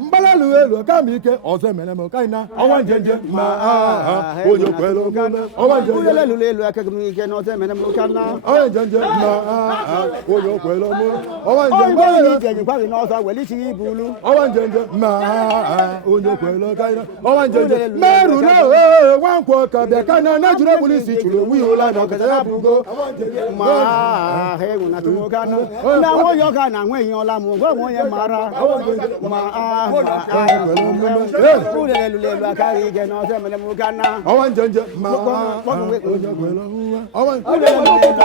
mbalalu elu kama ike ọzọ mere m kaina ọnwa njenje ma onye kwere okana ọnwa njenje elu elu aka m ike na ọzọ mere m kana ọnwa njenje ma onye kwere m ọnwa njenje onye ije nyekwa gị n'ọzọ welichi gị ibulu ọnwa njenje ma onye kwere kaina ọnwa njenje merụ na nwankwọ ka bịa kana na juru ebulu isi chụrụ onwe ya ụla na ọkata ya bụgo ma ha enwe na tụmokana na nwoye ọka na nwe ihe ọla m gwa onye mara ma ụlọ elu elu aka gị ike na ọzọ mere m kana ọnwa njenje ma onye kwere ọnwa ma